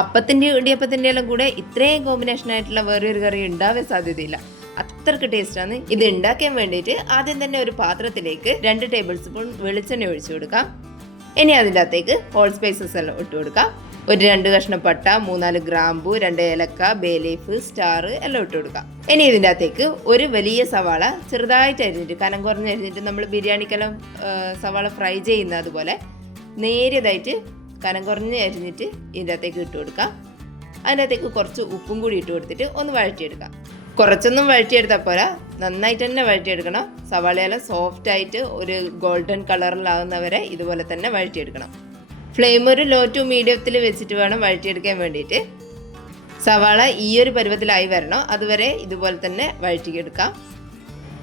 അപ്പത്തിൻ്റെയും ഇടിയപ്പത്തിൻ്റെ എല്ലാം കൂടെ ഇത്രയും കോമ്പിനേഷൻ ആയിട്ടുള്ള വേറൊരു കറി ഉണ്ടാവാൻ സാധ്യതയില്ല. അത്രക്ക് ടേസ്റ്റാണ്. ഇത് ഉണ്ടാക്കാൻ വേണ്ടിയിട്ട് ആദ്യം തന്നെ ഒരു പാത്രത്തിലേക്ക് 2 ടേബിൾ സ്പൂൺ വെളിച്ചെണ്ണ ഒഴിച്ചു കൊടുക്കാം. ഇനി അതിൻ്റെ അകത്തേക്ക് ഹോൾ സ്പൈസസ് എല്ലാം ഇട്ട് കൊടുക്കാം. ഒരു 2 കഷ്ണം പട്ട, 3-4 ഗ്രാമ്പു, 2 ഏലക്ക, ബേ ലീഫ്, സ്റ്റാർ എല്ലാം ഇട്ട് കൊടുക്കാം. ഇനി ഇതിൻ്റെ അകത്തേക്ക് ഒരു വലിയ സവാള ചെറുതായിട്ട് അരിഞ്ഞിട്ട്, കനം കുറഞ്ഞ് അരിഞ്ഞിട്ട്, നമ്മൾ ബിരിയാണിക്കെല്ലാം സവാള ഫ്രൈ ചെയ്യുന്ന അതുപോലെ നേരിയതായിട്ട് കനം കുറഞ്ഞ് അരിഞ്ഞിട്ട് ഇതിൻ്റെ അകത്തേക്ക് ഇട്ട് കൊടുക്കാം. അതിൻ്റെ അകത്തേക്ക് കുറച്ച് ഉപ്പും കൂടി ഇട്ട് കൊടുത്തിട്ട് ഒന്ന് വഴറ്റിയെടുക്കാം. കുറച്ചൊന്നും വഴറ്റിയെടുത്താൽ പോരാ, നന്നായിട്ട് തന്നെ വഴറ്റിയെടുക്കണം. സവാളയെല്ലാം സോഫ്റ്റ് ആയിട്ട് ഒരു ഗോൾഡൻ കളറിലാകുന്നവരെ ഇതുപോലെ തന്നെ വഴറ്റിയെടുക്കണം. ഫ്ലെയിം ഒരു ലോ ടു മീഡിയത്തിൽ വെച്ചിട്ട് വേണം വഴറ്റിയെടുക്കാൻ വേണ്ടിയിട്ട്. സവാള ഈ ഒരു പരുവത്തിലായി വരണം, അതുവരെ ഇതുപോലെ തന്നെ വഴറ്റിയെടുക്കാം.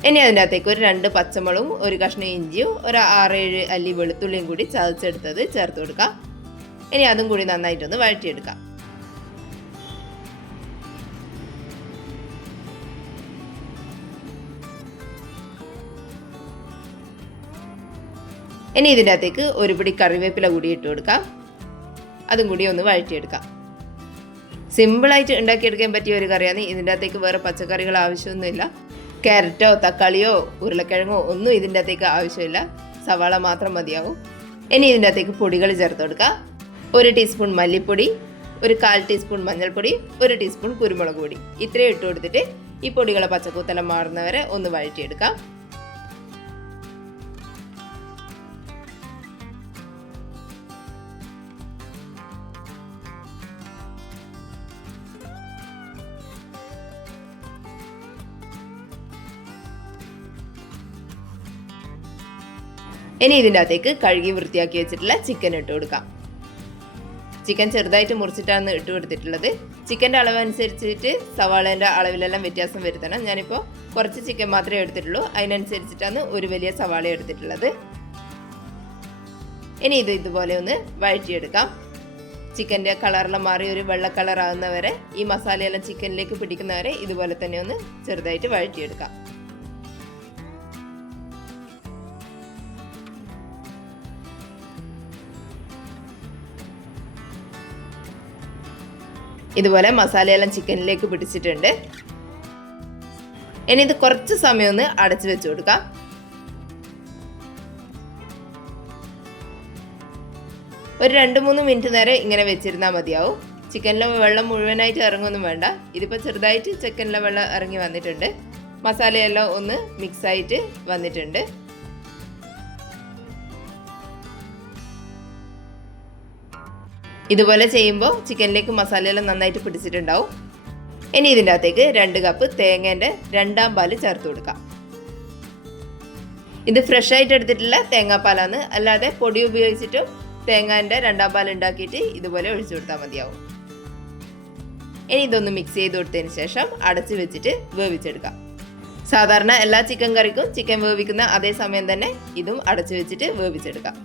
ഇനി അതിൻ്റെ അകത്തേക്ക് ഒരു 2 പച്ചമുളകും, ഒരു കഷ്ണം ഇഞ്ചിയും, ഒരു 6-7 അല്ലി വെളുത്തുള്ളിയും കൂടി ചതച്ചെടുത്തത് ചേർത്ത് കൊടുക്കാം. ഇനി അതും കൂടി നന്നായിട്ടൊന്ന് വഴറ്റിയെടുക്കാം. ഇനി ഇതിൻ്റെ അകത്തേക്ക് ഒരു പിടി കറിവേപ്പില കൂടി ഇട്ട് കൊടുക്കാം. അതും കൂടി ഒന്ന് വഴറ്റിയെടുക്കാം. സിമ്പിളായിട്ട് ഉണ്ടാക്കിയെടുക്കാൻ പറ്റിയ ഒരു കറിയാണ്. ഇതിൻ്റെ അകത്തേക്ക് വേറെ പച്ചക്കറികൾ ആവശ്യമൊന്നുമില്ല. ക്യാരറ്റോ തക്കാളിയോ ഉരുളക്കിഴങ്ങോ ഒന്നും ഇതിൻ്റെ അകത്തേക്ക് ആവശ്യമില്ല. സവാള മാത്രം മതിയാവും. ഇനി ഇതിൻ്റെ അകത്തേക്ക് പൊടികൾ ചേർത്ത് കൊടുക്കാം. 1 ടീസ്പൂൺ മല്ലിപ്പൊടി, ഒരു 1/4 ടീസ്പൂൺ മഞ്ഞൾപ്പൊടി, 1 ടീസ്പൂൺ കുരുമുളക് പൊടി. ഇത്രയും ഇട്ട് കൊടുത്തിട്ട് ഈ പൊടികളെ പച്ചക്കൂത്തെല്ലാം മാറുന്നവരെ ഒന്ന് വഴറ്റിയെടുക്കാം. ഇനി ഇതിൻ്റെ അകത്തേക്ക് കഴുകി വൃത്തിയാക്കി വെച്ചിട്ടുള്ള ചിക്കൻ ഇട്ട് കൊടുക്കാം. ചിക്കൻ ചെറുതായിട്ട് മുറിച്ചിട്ടാണ് ഇട്ട് കൊടുത്തിട്ടുള്ളത്. ചിക്കൻ്റെ അളവനുസരിച്ചിട്ട് സവാളേൻ്റെ അളവിലെല്ലാം വ്യത്യാസം വരുത്തണം. ഞാനിപ്പോൾ കുറച്ച് ചിക്കൻ മാത്രമേ എടുത്തിട്ടുള്ളൂ, അതിനനുസരിച്ചിട്ടാണ് ഒരു വലിയ സവാള എടുത്തിട്ടുള്ളത്. ഇനി ഇതുപോലെ ഒന്ന് വഴറ്റിയെടുക്കാം. ചിക്കൻ്റെ കളറെല്ലാം മാറി ഒരു വെള്ള കളറാകുന്നവരെ, ഈ മസാലയെല്ലാം ചിക്കനിലേക്ക് പിടിക്കുന്നവരെ ഇതുപോലെ തന്നെ ഒന്ന് ചെറുതായിട്ട് വഴറ്റിയെടുക്കാം. ഇതുപോലെ മസാലയെല്ലാം ചിക്കനിലേക്ക് പിടിച്ചിട്ടുണ്ട്. ഇനി ഇത് കുറച്ച് സമയം ഒന്ന് അടച്ചു വെച്ച് കൊടുക്കാം. ഒരു 2-3 മിനിറ്റ് നേരം ഇങ്ങനെ വെച്ചിരുന്നാൽ മതിയാവും. ചിക്കനിലെ വെള്ളം മുഴുവനായിട്ട് ഇറങ്ങുമൊന്നും വേണ്ട. ഇതിപ്പോൾ ചെറുതായിട്ട് ചിക്കനിലെ വെള്ളം ഇറങ്ങി വന്നിട്ടുണ്ട്. മസാലയെല്ലാം ഒന്ന് മിക്സായിട്ട് വന്നിട്ടുണ്ട്. ഇതുപോലെ ചെയ്യുമ്പോൾ ചിക്കനിലേക്ക് മസാലയെല്ലാം നന്നായിട്ട് പിടിച്ചിട്ടുണ്ടാവും. ഇനി ഇതിൻ്റെ അകത്തേക്ക് 2 കപ്പ് തേങ്ങേൻ്റെ 2ാം പാല് ചേർത്ത് കൊടുക്കാം. ഇത് ഫ്രഷ് ആയിട്ട് എടുത്തിട്ടുള്ള തേങ്ങാപ്പാലാണ്, അല്ലാതെ പൊടി ഉപയോഗിച്ചിട്ടും തേങ്ങേൻ്റെ 2ാം പാൽ ഉണ്ടാക്കിയിട്ട് ഇതുപോലെ ഒഴിച്ചു കൊടുത്താൽ മതിയാവും. ഇനി ഇതൊന്ന് മിക്സ് ചെയ്ത് കൊടുത്തതിന് ശേഷം അടച്ച് വെച്ചിട്ട് വേവിച്ചെടുക്കാം. സാധാരണ എല്ലാ ചിക്കൻ കറിക്കും ചിക്കൻ വേവിക്കുന്ന അതേ സമയം തന്നെ ഇതും അടച്ച് വെച്ചിട്ട് വേവിച്ചെടുക്കാം.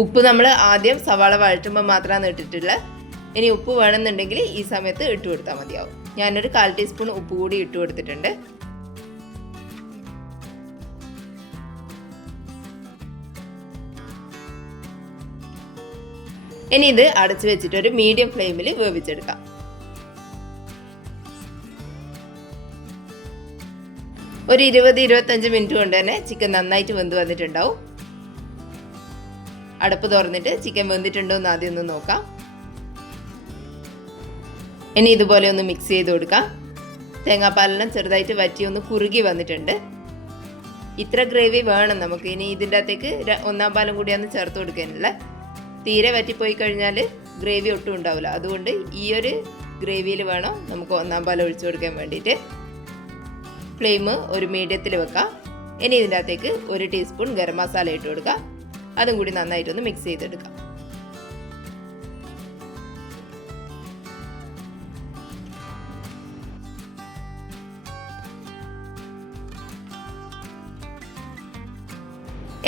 ഉപ്പ് നമ്മൾ ആദ്യം സവാള വഴറ്റുമ്പോൾ മാത്രമാണ് ഇട്ടിട്ടുള്ളത്. ഇനി ഉപ്പ് വേണമെന്നുണ്ടെങ്കിൽ ഈ സമയത്ത് ഇട്ട് കൊടുത്താൽ മതിയാവും. ഞാനൊരു 1/4 ടീസ്പൂൺ ഉപ്പ് കൂടി ഇട്ട് കൊടുത്തിട്ടുണ്ട്. ഇനി ഇത് അടച്ചു വെച്ചിട്ട് ഒരു മീഡിയം ഫ്ലെയിമിൽ വേവിച്ചെടുക്കാം. ഒരു 20-25 മിനിറ്റ് കൊണ്ട് തന്നെ ചിക്കൻ നന്നായിട്ട് വെന്ത് വന്നിട്ടുണ്ടാവും. അടപ്പ് തുറന്നിട്ട് ചിക്കൻ വെന്തിട്ടുണ്ടോ എന്ന് ആദ്യം ഒന്ന് നോക്കാം. ഇനി ഇതുപോലെ ഒന്ന് മിക്സ് ചെയ്ത് കൊടുക്കാം. തേങ്ങാപ്പാലെല്ലാം ചെറുതായിട്ട് വറ്റി ഒന്ന് കുറുകി വന്നിട്ടുണ്ട്. ഇത്ര ഗ്രേവി വേണം നമുക്ക്. ഇനി ഇതിൻ്റെ അകത്തേക്ക് 1ാം പാലും കൂടിയാണ് ചേർത്ത് കൊടുക്കാനുള്ള. തീരെ വറ്റിപ്പോയി കഴിഞ്ഞാൽ ഗ്രേവി ഒട്ടും ഉണ്ടാവില്ല. അതുകൊണ്ട് ഈ ഒരു ഗ്രേവിയിൽ വേണം നമുക്ക് 1ാം പാൽ ഒഴിച്ചു കൊടുക്കാൻ വേണ്ടിയിട്ട്. ഫ്ലെയിം ഒരു മീഡിയത്തിൽ വെക്കാം. ഇനി ഇതിൻ്റെ അകത്തേക്ക് 1 ടീസ്പൂൺ ഗരം മസാല ഇട്ട് കൊടുക്കാം. അതും കൂടി നന്നായിട്ടൊന്ന് മിക്സ് ചെയ്തെടുക്കാം.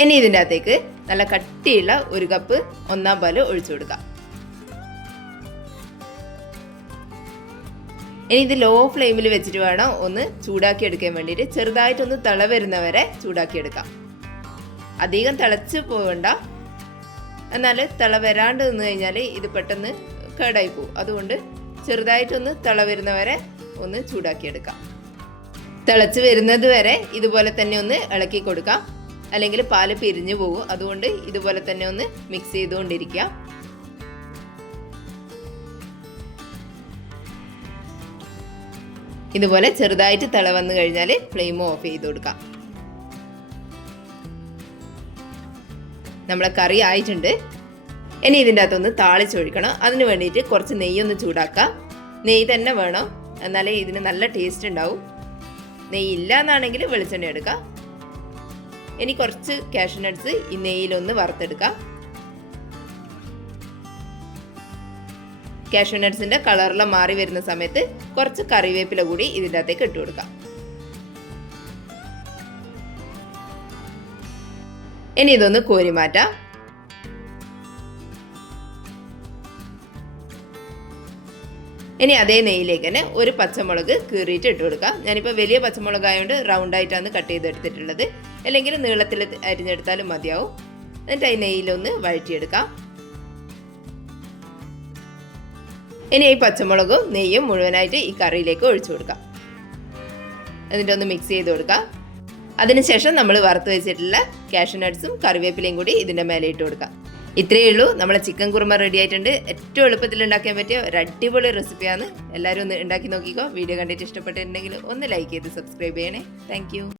ഇനി ഇതിൻ്റെ അകത്തേക്ക് നല്ല കട്ടിയുള്ള 1 കപ്പ് 1ാം പാൽ ഒഴിച്ചു കൊടുക്കാം. ഇനി ഇത് ലോ ഫ്ലെയിമിൽ വെച്ചിട്ട് വേണം ഒന്ന് ചൂടാക്കി എടുക്കാൻ വേണ്ടിയിട്ട്. ചെറുതായിട്ടൊന്ന് തിള വരുന്നവരെ ചൂടാക്കി എടുക്കാം. അധികം തിളച്ച് പോകണ്ട, എന്നാൽ തിള വരാണ്ട് നിന്ന് കഴിഞ്ഞാൽ ഇത് പെട്ടെന്ന് കേടായി പോകും. അതുകൊണ്ട് ചെറുതായിട്ടൊന്ന് തിള വരുന്നവരെ ഒന്ന് ചൂടാക്കിയെടുക്കാം. തിളച്ച് വരുന്നത് വരെ ഇതുപോലെ തന്നെ ഒന്ന് ഇളക്കി കൊടുക്കാം, അല്ലെങ്കിൽ പാല് പിരിഞ്ഞു പോകും. അതുകൊണ്ട് ഇതുപോലെ തന്നെ ഒന്ന് മിക്സ് ചെയ്തുകൊണ്ടിരിക്കുക. ഇതുപോലെ ചെറുതായിട്ട് തിള വന്നു കഴിഞ്ഞാൽ ഫ്ലെയിം ഓഫ് ചെയ്ത് കൊടുക്കാം. നമ്മളെ കറി ആയിട്ടുണ്ട്. ഇനി ഇതിൻ്റെ അകത്തൊന്ന് താളിച്ചൊഴിക്കണം. അതിന് വേണ്ടിയിട്ട് കുറച്ച് നെയ്യൊന്ന് ചൂടാക്കാം. നെയ്യ് തന്നെ വേണം, എന്നാലേ ഇതിന് നല്ല ടേസ്റ്റ് ഉണ്ടാവും. നെയ്യ് ഇല്ല എന്നാണെങ്കിൽ വെളിച്ചെണ്ണ എടുക്കാം. ഇനി കുറച്ച് കാഷ്യൂ നട്ട്സ് ഈ നെയ്യിലൊന്ന് വറുത്തെടുക്കാം. കാഷ്യൂ നട്ട്സിൻ്റെ കളറെല്ലാം മാറി വരുന്ന സമയത്ത് കുറച്ച് കറിവേപ്പില കൂടി ഇതിൻ്റെ അകത്തേക്ക് ഇട്ട് കൊടുക്കാം. ഇനി ഇതൊന്ന് കോരി മാറ്റാം. ഇനി അതേ നെയ്യിലേക്ക് തന്നെ ഒരു പച്ചമുളക് കീറിയിട്ട് ഇട്ട് കൊടുക്കാം. ഞാനിപ്പോൾ വലിയ പച്ചമുളകായതുകൊണ്ട് റൗണ്ടായിട്ടാണ് കട്ട് ചെയ്തെടുത്തിട്ടുള്ളത്, അല്ലെങ്കിൽ നീളത്തിൽ അരിഞ്ഞെടുത്താലും മതിയാവും. എന്നിട്ട് ഈ നെയ്യിലൊന്ന് വഴറ്റിയെടുക്കാം. ഇനി ഈ പച്ചമുളകും നെയ്യും മുഴുവനായിട്ട് ഈ കറിയിലേക്ക് ഒഴിച്ചു കൊടുക്കാം. എന്നിട്ട് ഒന്ന് മിക്സ് ചെയ്ത് കൊടുക്കാം. അതിനുശേഷം നമ്മൾ വറുത്ത് വെച്ചിട്ടുള്ള കാഷ്യൂ നട്ട്സും കറിവേപ്പിലയും കൂടി ഇതിൻ്റെ മേലെ ഇട്ട് കൊടുക്കാം. ഇത്രയേ ഉള്ളൂ, നമ്മളെ ചിക്കൻ കുറുമ റെഡി ആയിട്ടുണ്ട്. ഏറ്റവും എളുപ്പത്തിൽ ഉണ്ടാക്കാൻ പറ്റിയ ഒരു അടിപൊളി റെസിപ്പിയാണ്. എല്ലാവരും ഒന്ന് ഉണ്ടാക്കി നോക്കിക്കോ. വീഡിയോ കണ്ടിട്ട് ഇഷ്ടപ്പെട്ടിട്ടുണ്ടെങ്കിൽ ഒന്ന് ലൈക്ക് ചെയ്ത് സബ്സ്ക്രൈബ് ചെയ്യണേ. താങ്ക്